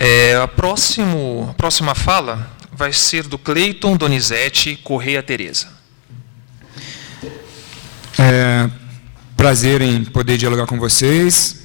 A próxima fala vai ser do Cleiton Donizete Correia Tereza. Prazer em poder dialogar com vocês.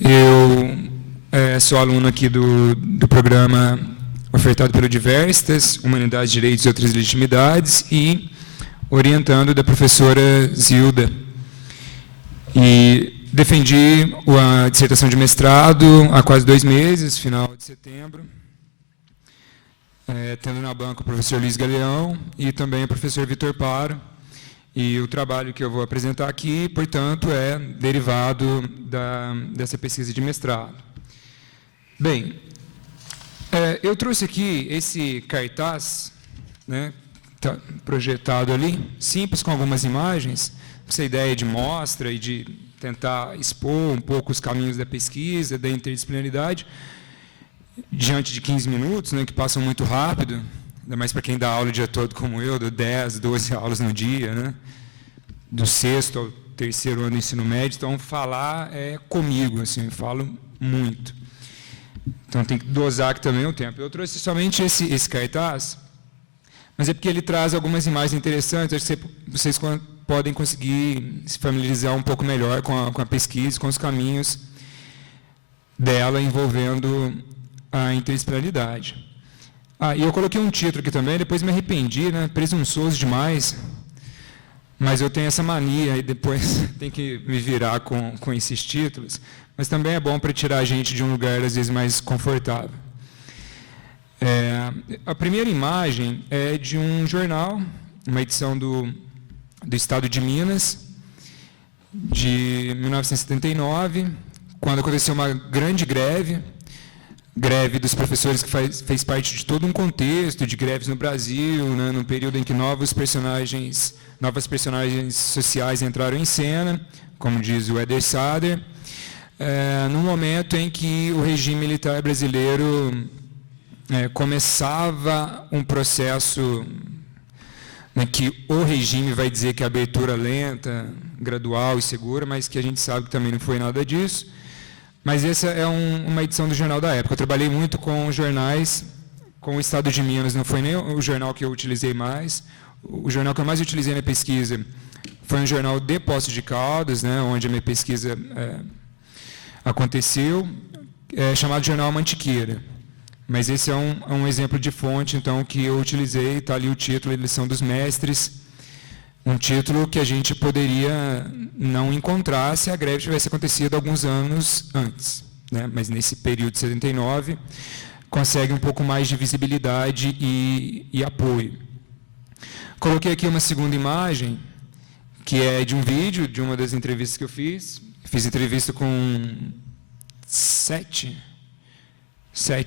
Eu sou aluno aqui do programa ofertado pelo Diversitas, Humanidades, Direitos e Outras Legitimidades, e orientando da professora Zilda. E defendi a dissertação de mestrado há quase 2 meses, final de setembro, tendo na banca o professor Luiz Galeão e também o professor Vitor Paro. E o trabalho que eu vou apresentar aqui, portanto, é derivado dessa pesquisa de mestrado. Bem, eu trouxe aqui esse cartaz, né, tá projetado ali, simples, com algumas imagens, essa ideia de mostra e de tentar expor um pouco os caminhos da pesquisa, da interdisciplinaridade, diante de 15 minutos, né, que passam muito rápido, ainda mais para quem dá aula o dia todo como eu, dou 10, 12 aulas no dia, né? Do 6º ao 3º ano do ensino médio, então falar é comigo, assim, eu falo muito. Então tem que dosar aqui também o tempo. Eu trouxe somente esse cartaz, mas é porque ele traz algumas imagens interessantes, acho que vocês podem conseguir se familiarizar um pouco melhor com a pesquisa, com os caminhos dela envolvendo a interdisciplinaridade. E eu coloquei um título aqui também, depois me arrependi, né? Presunçoso demais, mas eu tenho essa mania e depois tem que me virar com esses títulos, mas também é bom para tirar a gente de um lugar, às vezes, mais confortável. A primeira imagem é de um jornal, uma edição do Estado de Minas, de 1979, quando aconteceu uma grande greve dos professores, que fez parte de todo um contexto de greves no Brasil, né, no período em que novas personagens sociais entraram em cena, como diz o Eder Sader, no momento em que o regime militar brasileiro começava um processo, né, que o regime vai dizer que é abertura lenta, gradual e segura, mas que a gente sabe que também não foi nada disso. Mas essa é uma edição do jornal da época. Eu trabalhei muito com jornais, com o Estado de Minas, não foi nem o jornal que eu utilizei mais. O jornal que eu mais utilizei na pesquisa foi um jornal de Poços de Caldas, né, onde a minha pesquisa aconteceu, chamado Jornal Mantiqueira. Mas esse é um exemplo de fonte, então, que eu utilizei, está ali o título, Eleição dos Mestres, um título que a gente poderia não encontrar se a greve tivesse acontecido alguns anos antes, né? Mas nesse período de 79, consegue um pouco mais de visibilidade e apoio. Coloquei aqui uma segunda imagem, que é de um vídeo, de uma das entrevistas que eu fiz. Fiz entrevista com 7,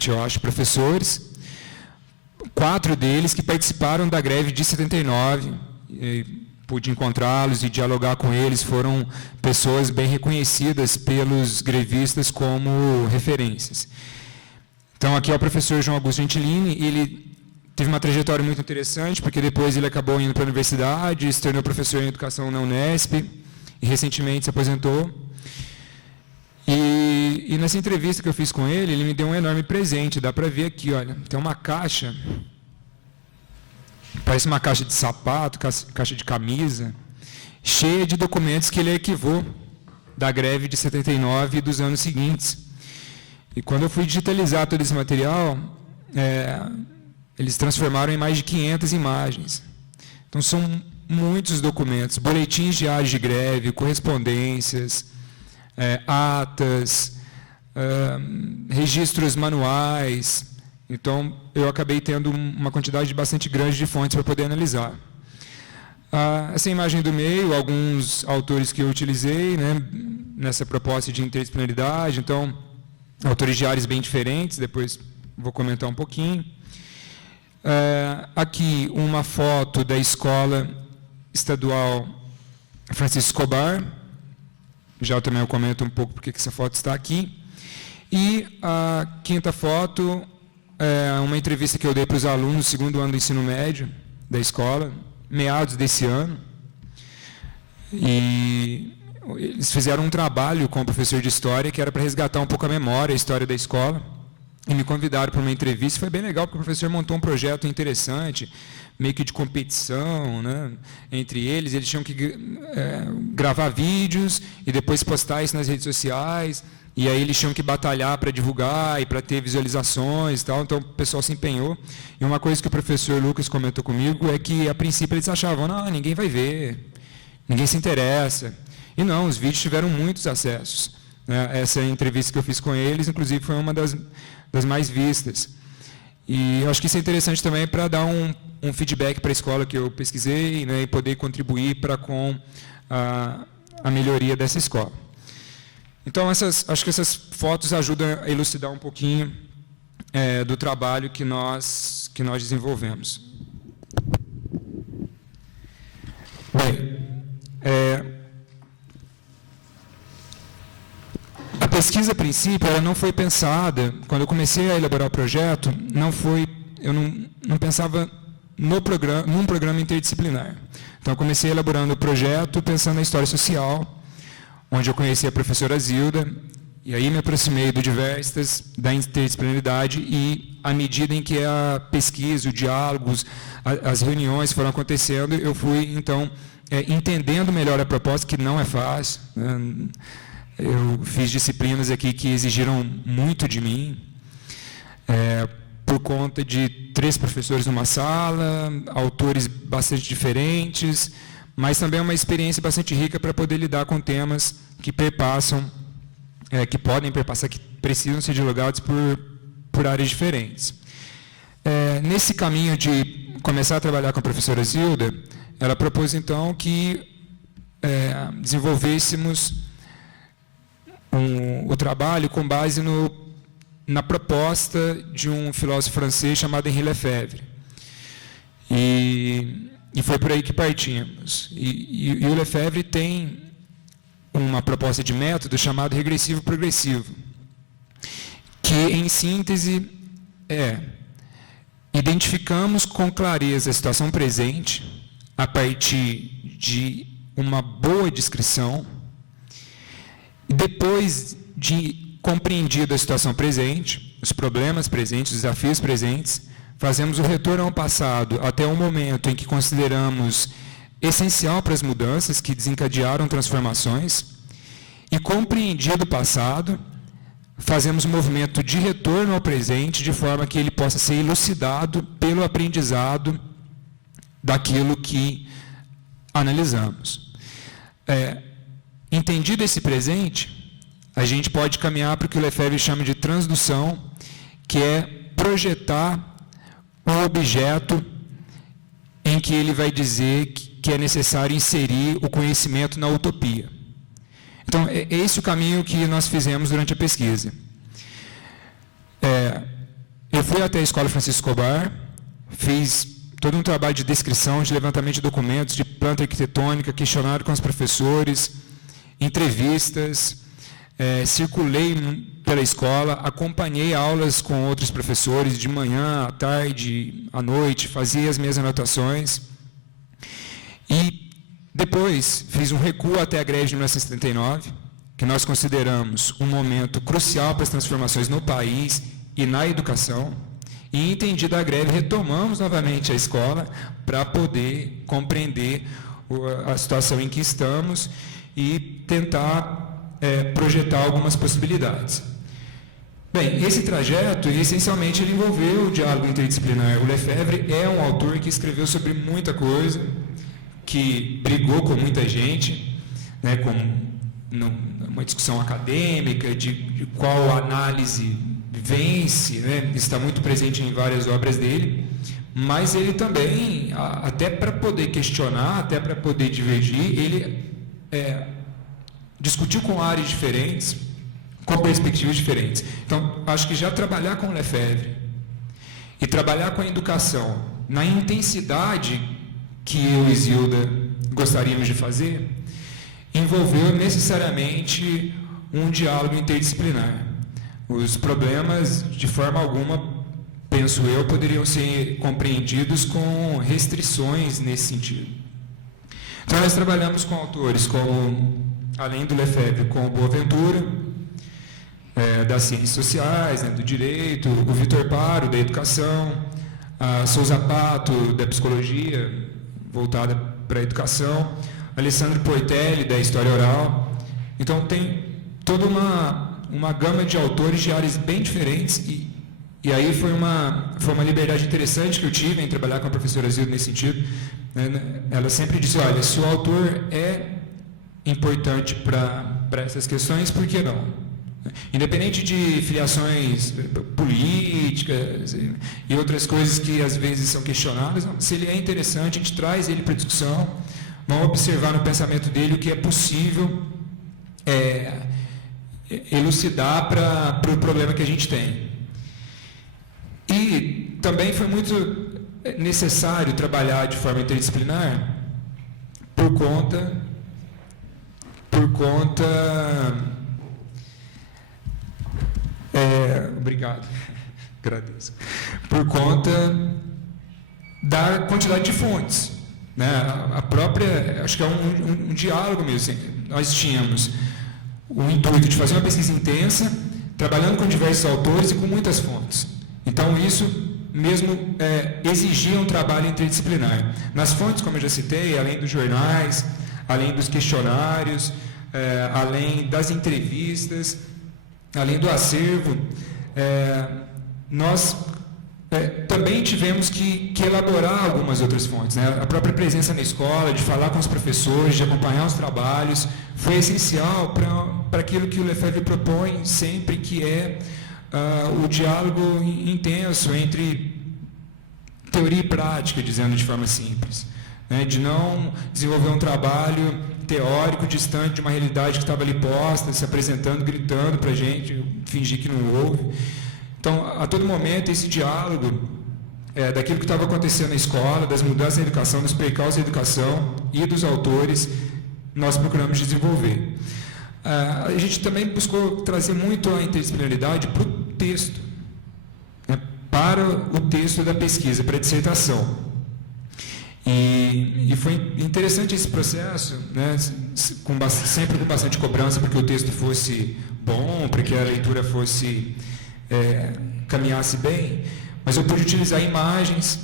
eu acho, professores, 4 deles que participaram da greve de 79, pude encontrá-los e dialogar com eles, foram pessoas bem reconhecidas pelos grevistas como referências. Então, aqui é o professor João Augusto Gentilini, ele teve uma trajetória muito interessante, porque depois ele acabou indo para a universidade, se tornou professor em educação na Unesp, e recentemente se aposentou. E nessa entrevista que eu fiz com ele me deu um enorme presente, dá para ver aqui, olha, tem uma caixa, parece uma caixa de sapato, caixa de camisa, cheia de documentos que ele arquivou da greve de 79 e dos anos seguintes. E quando eu fui digitalizar todo esse material, eles transformaram em mais de 500 imagens. Então, são muitos documentos, boletins diários de greve, correspondências, atas, registros manuais. Então, eu acabei tendo uma quantidade bastante grande de fontes para poder analisar. Essa imagem do meio, alguns autores que eu utilizei, né, nessa proposta de interdisciplinaridade, então, autores de áreas bem diferentes, depois vou comentar um pouquinho. Aqui, uma foto da Escola Estadual Francisco Escobar, já também eu comento um pouco porque essa foto está aqui. E a quinta foto é uma entrevista que eu dei para os alunos do 2º ano do ensino médio da escola, meados desse ano. E eles fizeram um trabalho com o professor de história que era para resgatar um pouco a memória, a história da escola. e me convidaram para uma entrevista. Foi bem legal, porque o professor montou um projeto interessante, meio que de competição, né, entre eles. Eles tinham que gravar vídeos e depois postar isso nas redes sociais, e aí eles tinham que batalhar para divulgar e para ter visualizações e tal. Então o pessoal se empenhou. E uma coisa que o professor Lucas comentou comigo é que, a princípio, eles achavam, não, ninguém vai ver, ninguém se interessa. E não, os vídeos tiveram muitos acessos, né? Essa entrevista que eu fiz com eles, inclusive, foi uma das mais vistas. E eu acho que isso é interessante também para dar um feedback para a escola que eu pesquisei, né, e poder contribuir com a melhoria dessa escola. Então, acho que essas fotos ajudam a elucidar um pouquinho do trabalho que nós desenvolvemos. Bem, a pesquisa, a princípio, ela não foi pensada, quando eu comecei a elaborar o projeto, eu não pensava num programa interdisciplinar. Então, eu comecei elaborando o projeto pensando na história social, onde eu conheci a professora Zilda, e aí me aproximei do Diversas, da interdisciplinaridade, e à medida em que a pesquisa, os diálogos, as reuniões foram acontecendo, eu fui, então, entendendo melhor a proposta, que não é fácil, né? Eu fiz disciplinas aqui que exigiram muito de mim, por conta de 3 professores numa sala, autores bastante diferentes, mas também é uma experiência bastante rica para poder lidar com temas que perpassam, que podem perpassar, que precisam ser dialogados por áreas diferentes. Nesse caminho de começar a trabalhar com a professora Zilda, ela propôs, então, que desenvolvêssemos o trabalho com base na proposta de um filósofo francês chamado Henri Lefebvre. E foi por aí que partimos. E o Lefebvre tem uma proposta de método chamado regressivo-progressivo, que, em síntese, identificamos com clareza a situação presente a partir de uma boa descrição, e depois de compreendida a situação presente, os problemas presentes, os desafios presentes, fazemos o retorno ao passado até o momento em que consideramos essencial para as mudanças que desencadearam transformações, e, compreendido o passado, fazemos um movimento de retorno ao presente, de forma que ele possa ser elucidado pelo aprendizado daquilo que analisamos. Entendido esse presente, a gente pode caminhar para o que o Lefebvre chama de transdução, que é projetar um objeto em que ele vai dizer que é necessário inserir o conhecimento na utopia. Então, é esse o caminho que nós fizemos durante a pesquisa. Eu fui até a Escola Francisco Escobar, fiz todo um trabalho de descrição, de levantamento de documentos, de planta arquitetônica, questionário com os professores, entrevistas, circulei pela escola, acompanhei aulas com outros professores de manhã, à tarde, à noite, fazia as minhas anotações. E depois fiz um recuo até a greve de 1979, que nós consideramos um momento crucial para as transformações no país e na educação. E, entendida a greve, retomamos novamente a escola para poder compreender a situação em que estamos e tentar projetar algumas possibilidades. Bem, esse trajeto, essencialmente, ele envolveu o diálogo interdisciplinar. O Lefebvre é um autor que escreveu sobre muita coisa, que brigou com muita gente, né, com uma discussão acadêmica de qual análise vence, né, está muito presente em várias obras dele, mas ele também, até para poder questionar, até para poder divergir, ele discutiu com áreas diferentes, com perspectivas diferentes. Então, acho que já trabalhar com Lefebvre e trabalhar com a educação na intensidade que eu e Zilda gostaríamos de fazer, envolveu necessariamente um diálogo interdisciplinar. Os problemas, de forma alguma, penso eu, poderiam ser compreendidos com restrições nesse sentido. Então, nós trabalhamos com autores como, além do Lefebvre, com Boaventura, das ciências sociais, né, do direito, o Vitor Paro, da educação, a Souza Pato, da psicologia, voltada para a educação, Alessandro Portelli, da história oral. Então, tem toda uma gama de autores de áreas bem diferentes e aí foi uma liberdade interessante que eu tive em trabalhar com a professora Zilda nesse sentido. Ela sempre disse, olha, se o autor é importante para essas questões, por que não? Independente de filiações políticas e outras coisas que às vezes são questionadas, se ele é interessante, a gente traz ele para a discussão, vamos observar no pensamento dele o que é possível elucidar para o problema que a gente tem. E também foi muito necessário trabalhar de forma interdisciplinar por conta obrigado, agradeço. Por conta da quantidade de fontes, né? A própria, acho que é um diálogo mesmo. Assim. Nós tínhamos o intuito de fazer uma pesquisa intensa, trabalhando com diversos autores e com muitas fontes. Então, isso mesmo exigia um trabalho interdisciplinar. Nas fontes, como eu já citei, além dos jornais, além dos questionários, além das entrevistas, além do acervo, nós também tivemos que elaborar algumas outras fontes. Né? A própria presença na escola, de falar com os professores, de acompanhar os trabalhos, foi essencial para aquilo que o Lefebvre propõe sempre, que é o diálogo intenso entre teoria e prática, dizendo de forma simples. Né? De não desenvolver um trabalho teórico distante de uma realidade que estava ali posta, se apresentando, gritando para a gente, fingir que não ouve. Então, a todo momento, esse diálogo daquilo que estava acontecendo na escola, das mudanças na educação, dos percalços da educação e dos autores, nós procuramos desenvolver. A gente também buscou trazer muito a interdisciplinaridade para o texto, né, para o texto da pesquisa, para a dissertação. E foi interessante esse processo, né, sempre com bastante cobrança para que o texto fosse bom, para que a leitura fosse caminhasse bem, mas eu pude utilizar imagens,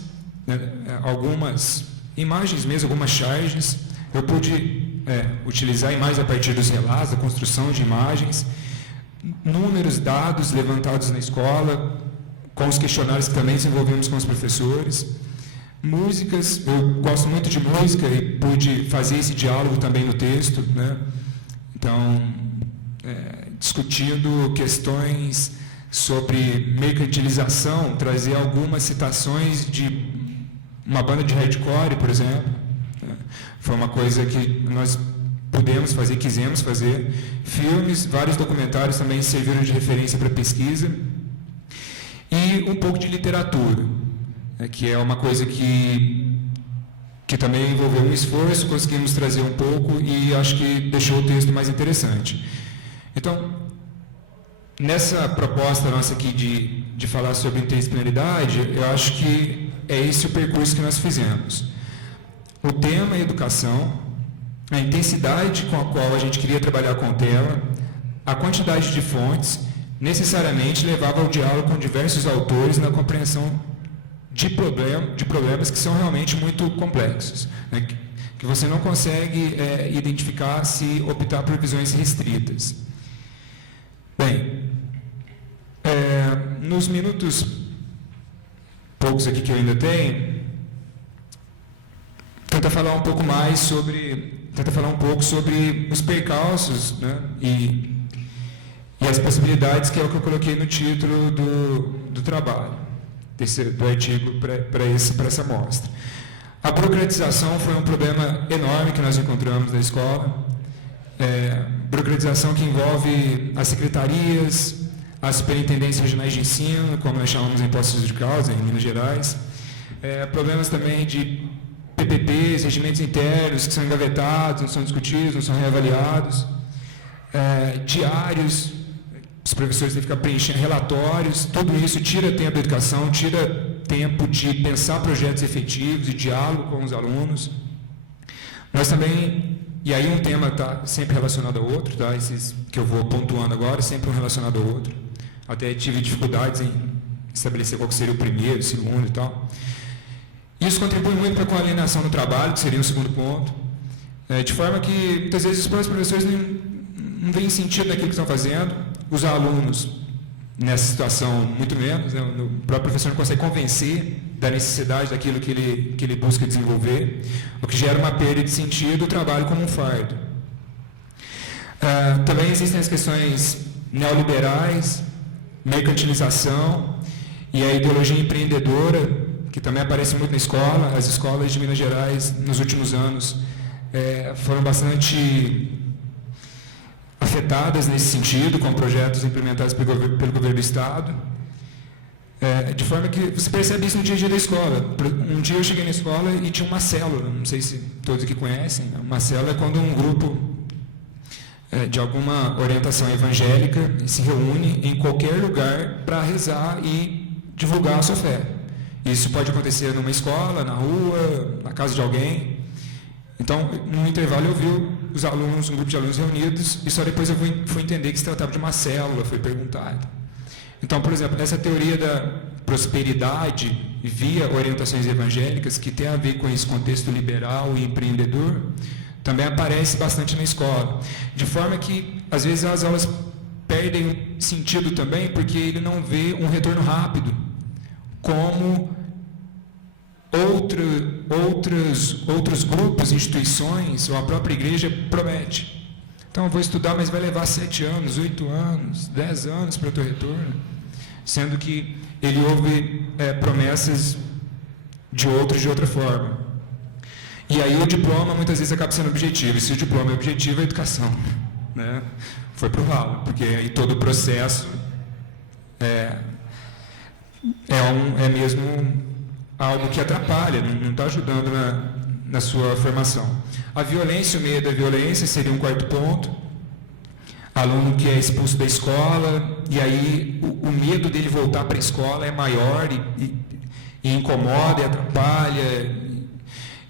né, algumas imagens mesmo, algumas charges, eu pude utilizar imagens a partir dos relatos, da construção de imagens, números, dados levantados na escola, com os questionários que também desenvolvemos com os professores, músicas, eu gosto muito de música e pude fazer esse diálogo também no texto, né? Então, discutindo questões sobre mercantilização, trazer algumas citações de uma banda de hardcore, por exemplo. Foi uma coisa que nós pudemos fazer, quisemos fazer. Filmes, vários documentários também serviram de referência para pesquisa. E um pouco de literatura, que é uma coisa que também envolveu um esforço, conseguimos trazer um pouco e acho que deixou o texto mais interessante. Então, nessa proposta nossa aqui de falar sobre interdisciplinaridade, eu acho que é esse o percurso que nós fizemos. O tema é educação, a intensidade com a qual a gente queria trabalhar com o tema, a quantidade de fontes, necessariamente levava ao diálogo com diversos autores na compreensão de problemas que são realmente muito complexos, né? Que você não consegue identificar se optar por visões restritas. Bem, nos minutos poucos aqui que eu ainda tenho, tentar falar um pouco sobre os percalços, né, e as possibilidades, que é o que eu coloquei no título do trabalho, do artigo para essa mostra. A burocratização foi um problema enorme que nós encontramos na escola. Burocratização que envolve as secretarias, as superintendências regionais de ensino, como nós chamamos em Poços de Caldas, em Minas Gerais. Problemas também de PPPs, regimentos internos que são engavetados, não são discutidos, não são reavaliados. Diários, os professores têm que ficar preenchendo relatórios, tudo isso tira tempo da educação, tira tempo de pensar projetos efetivos, de diálogo com os alunos. Nós também e aí um tema está sempre relacionado ao outro, tá? Esses que eu vou pontuando agora, sempre um relacionado ao outro. Até tive dificuldades em estabelecer qual que seria o primeiro, o segundo e tal. Isso contribui muito para com a alienação no trabalho, que seria o segundo ponto, de forma que, muitas vezes, os próprios professores não veem sentido naquilo que estão fazendo, os alunos, nessa situação, muito menos, né? O próprio professor não consegue convencer da necessidade daquilo que ele busca desenvolver, o que gera uma perda de sentido, o trabalho como um fardo. Também existem as questões neoliberais, mercantilização e a ideologia empreendedora, que também aparece muito na escola. As escolas de Minas Gerais, nos últimos anos, foram bastante afetadas nesse sentido, com projetos implementados pelo governo do Estado, de forma que você percebe isso no dia a dia da escola. Um dia eu cheguei na escola e tinha uma célula, não sei se todos aqui conhecem. Uma célula é quando um grupo de alguma orientação evangélica se reúne em qualquer lugar para rezar e divulgar a sua fé. Isso pode acontecer numa escola, na rua, na casa de alguém. Então, no intervalo eu vi os alunos, um grupo de alunos reunidos, e só depois eu fui entender que se tratava de uma célula, foi perguntado. Então, por exemplo, essa teoria da prosperidade via orientações evangélicas, que tem a ver com esse contexto liberal e empreendedor, também aparece bastante na escola. De forma que, às vezes, as aulas perdem sentido também, porque ele não vê um retorno rápido, como outros grupos, instituições, ou a própria igreja promete. Então, eu vou estudar, mas vai levar 7 anos, 8 anos, 10 anos para o teu retorno, sendo que ele ouve promessas de outros de outra forma. E aí o diploma, muitas vezes, acaba sendo objetivo, e se o diploma é objetivo, é a educação, né? Foi para o ralo, porque aí todo o processo é mesmo algo que atrapalha, não está ajudando na sua formação. A violência, o medo da violência seria um quarto ponto. Aluno que é expulso da escola, e aí o medo dele voltar para a escola é maior e incomoda e atrapalha.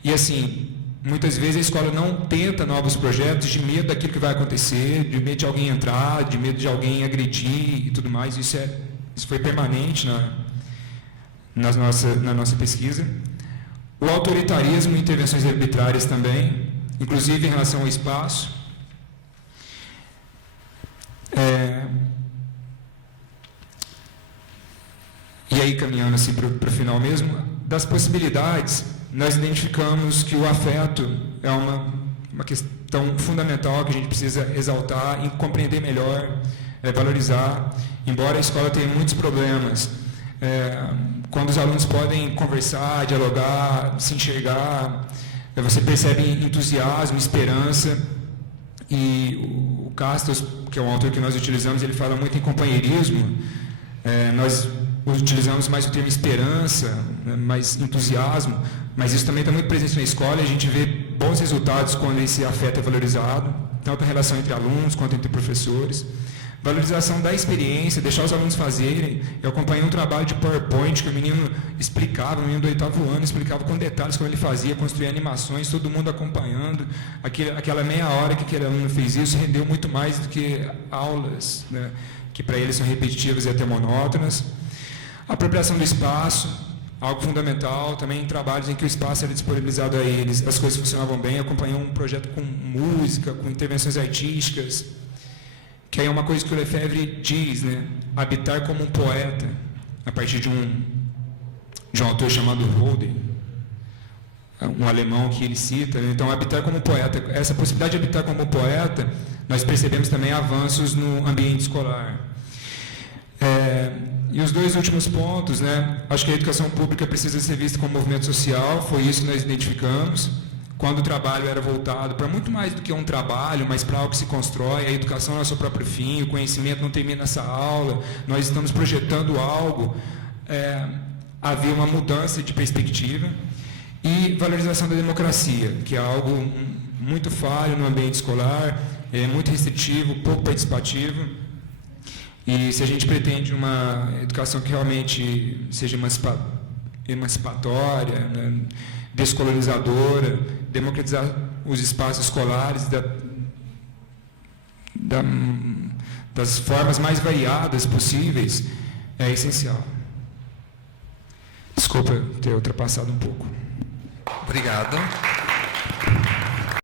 E assim, muitas vezes a escola não tenta novos projetos de medo daquilo que vai acontecer, de medo de alguém entrar, de medo de alguém agredir e tudo mais. Isso foi permanente na nossa pesquisa. O autoritarismo e intervenções arbitrárias também, inclusive em relação ao espaço. E aí, caminhando assim para o final mesmo, das possibilidades, nós identificamos que o afeto é uma questão fundamental que a gente precisa exaltar e compreender melhor, valorizar, embora a escola tenha muitos problemas. Quando os alunos podem conversar, dialogar, se enxergar, você percebe entusiasmo, esperança. E o Castos, que é um autor que nós utilizamos, ele fala muito em companheirismo. Nós utilizamos mais o termo esperança, mais entusiasmo, mas isso também está muito presente na escola, e a gente vê bons resultados quando esse afeto é valorizado, tanto a relação entre alunos quanto entre professores. Valorização da experiência, deixar os alunos fazerem. Eu acompanhei um trabalho de PowerPoint que o menino explicava, o menino do 8º ano explicava com detalhes como ele fazia, construía animações, todo mundo acompanhando. Aquela meia hora que aquele aluno fez isso rendeu muito mais do que aulas, né, que para eles são repetitivas e até monótonas. A apropriação do espaço, algo fundamental, também em trabalhos em que o espaço era disponibilizado a eles, as coisas funcionavam bem. Eu acompanhei um projeto com música, com intervenções artísticas, que aí é uma coisa que o Lefebvre diz, né? Habitar como um poeta, a partir de um autor chamado Holden, um alemão que ele cita, né? Então, habitar como um poeta, essa possibilidade de habitar como um poeta, nós percebemos também avanços no ambiente escolar. E os 2 últimos pontos, né? Acho que a educação pública precisa ser vista como movimento social, foi isso que nós identificamos. Quando o trabalho era voltado para muito mais do que um trabalho, mas para algo que se constrói, a educação é o seu próprio fim, o conhecimento não termina nessa aula, nós estamos projetando algo, havia uma mudança de perspectiva. E valorização da democracia, que é algo muito falho no ambiente escolar, muito restritivo, pouco participativo. E se a gente pretende uma educação que realmente seja emancipatória, né, descolonizadora, os espaços escolares das formas mais variadas possíveis é essencial. Desculpa ter ultrapassado um pouco. Obrigado.